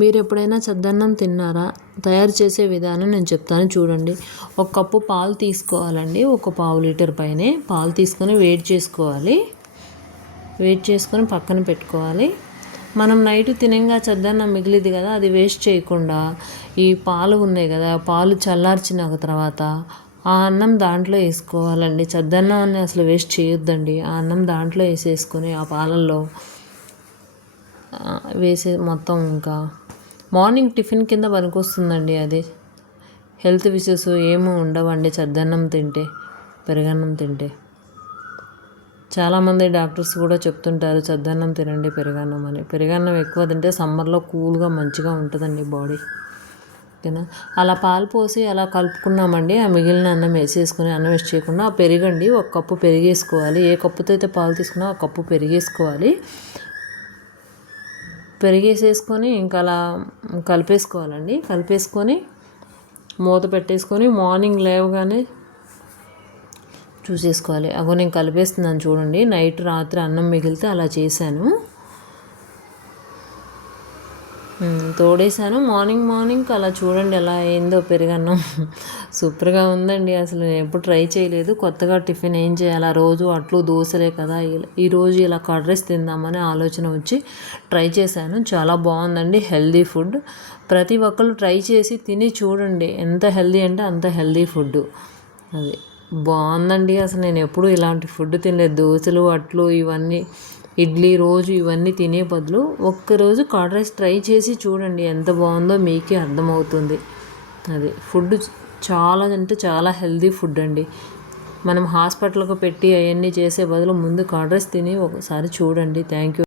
మీరు ఎప్పుడైనా చద్దన్నం తిన్నారా? తయారు చేసే విధానం నేను చెప్తాను చూడండి. ఒక కప్పు పాలు తీసుకోవాలండి. ఒక పావు లీటర్ పైనే పాలు తీసుకొని వేడి చేసుకోవాలి. వేడి చేసుకొని పక్కన పెట్టుకోవాలి. మనం నైట్ తినంగా చద్దన్నం మిగిలింది కదా, అది వేస్ట్ చేయకుండా ఈ పాలు ఉన్నాయి కదా, పాలు చల్లార్చిన తర్వాత ఆ అన్నం దాంట్లో వేసుకోవాలండి. చద్దన్నాన్ని అసలు వేస్ట్ చేయొద్దండి. ఆ అన్నం దాంట్లో వేసేసుకొని ఆ పాలల్లో వేసే మొత్తం ఇంకా మార్నింగ్ టిఫిన్ కింద పనికొస్తుందండి. అది హెల్త్ ఇష్యూస్ ఏమీ ఉండవండి చద్దన్నం తింటే, పెరుగన్నం తింటే. చాలామంది డాక్టర్స్ కూడా చెప్తుంటారు చద్దన్నం తినండి పెరుగన్నం అని. పెరుగన్నం ఎక్కువ తింటే సమ్మర్లో కూల్గా మంచిగా ఉంటుందండి బాడీ. ఓకేనా? అలా పాలు పోసి అలా కలుపుకున్నామండి. ఆ మిగిలిన అన్నం వేసేసుకొని, అన్నం వేస్ట్ చేయకుండా ఆ పెరుగండి ఒక కప్పు పెరిగేసుకోవాలి. ఏ కప్పుతో అయితే పాలు తీసుకున్నా ఆ కప్పు పెరిగేసుకోవాలి. పెరిగేసేసుకొని ఇంకా అలా కలిపేసుకోవాలండి. కలిపేసుకొని మూత పెట్టేసుకొని మార్నింగ్ లేవగానే చూసేసుకోవాలి. అగో నేను కలిపేస్తున్నాను చూడండి. నైట్ రాత్రి అన్నం మిగిలితే అలా చేశాను, తోడేశాను. మార్నింగ్ అలా చూడండి ఎలా అయిందో పెరుగన్నం. సూపర్గా ఉందండి. అసలు నేను ఎప్పుడు ట్రై చేయలేదు. కొత్తగా టిఫిన్ ఏం చేయాలా, రోజు అట్లు దోశలే కదా, ఈరోజు ఇలా కర్డ్ రైస్ తిందామని ఆలోచన వచ్చి ట్రై చేశాను. చాలా బాగుందండి. Healthy food. ప్రతి ఒక్కరు ట్రై చేసి తిని చూడండి. ఎంత హెల్దీ అంటే అంత హెల్దీ ఫుడ్. అది బాగుందండి. అసలు నేను ఎప్పుడు ఇలాంటి ఫుడ్ తినలేదు. దోశలు అట్లు ఇవన్నీ, ఇడ్లీ రోజు ఇవన్నీ తినే బదులు ఒక్కరోజు కర్డ్ రైస్ ట్రై చేసి చూడండి. ఎంత బాగుందో మీకే అర్థమవుతుంది. అది ఫుడ్ చాలా అంటే చాలా హెల్దీ ఫుడ్ అండి. మనం హాస్పిటల్కి పెట్టి అవన్నీ చేసే బదులు ముందు కర్డ్ రైస్ తిని ఒకసారి చూడండి. Thank you.